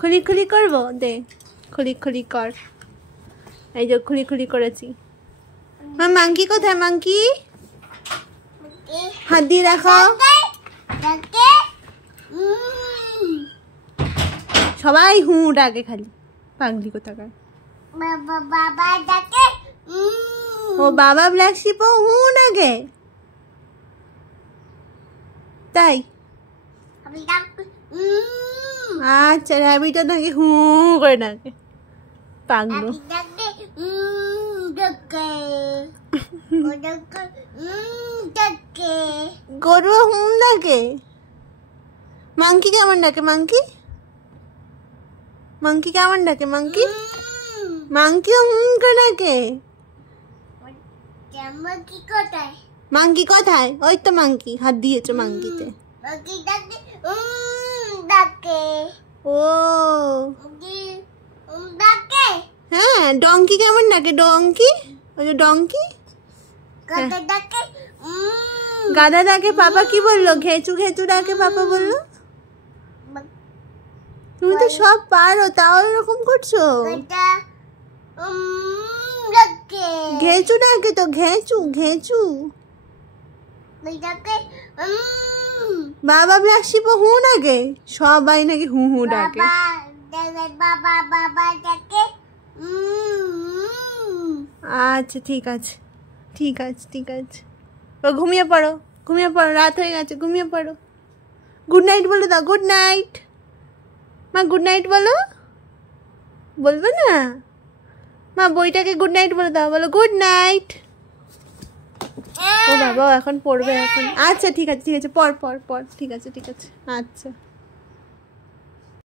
খুলি খুলি করবো, দে খুলি খুলি কর। এই যে খুলি খুলি করেছি। মা মাংকি কোথায়? মাংকি হাত দিয়ে রাখো। সবাই হু ডাকে খালি, পাগলি কোথাকার। ও বাবা ব্ল্যাক শিপ ও হু ডাকে, তাই? আচ্ছা র‍্যাবিটও নাকি হু করে ডাকে, পাগলু। গরু হুম ডাকে। মাংকি কেমন ডাকে? মাংকি মাংকি কেমন ডাকে? মাংকি মাংকিও হুম করে ডাকে। মাংকি কোথায়? ওই তো মাংকি, হাত দিয়েছো মাংকিতে। ও হ্যাঁ, ডঙ্কি কেমন ডাকে? ডঙ্কি, ওই যে ডঙ্কি। গাধা ডাকে। পাপা কি বললো? ঘেঁচু ঘেঁচু ডাকে পাপা বললো। তুমি তো সব পারো, তাও এরকম করছো। ঘেঁচু ডাকে তো, ঘেঁচু ঘেঁচু। বাবা ব্ল্যাক শিপ হু ডাকে। সবাই নাকি হু হু ডাকে। আচ্ছা ঠিক আছে ঠিক আছে ঠিক আছে। ও ঘুমিয়ে পড়ো, ঘুমিয়ে পড়ো, রাত হয়ে গেছে, ঘুমিয়ে পড়ো। গুড নাইট বলে দাও। গুড নাইট মা, গুড নাইট বলো। বলবে না মা? বইটাকে গুড নাইট বলে দাও, বলো গুড নাইট। ও বাবা এখন পড়বে এখন। আচ্ছা ঠিক আছে ঠিক আছে, পড় পড় পড়, ঠিক আছে ঠিক আছে, আচ্ছা।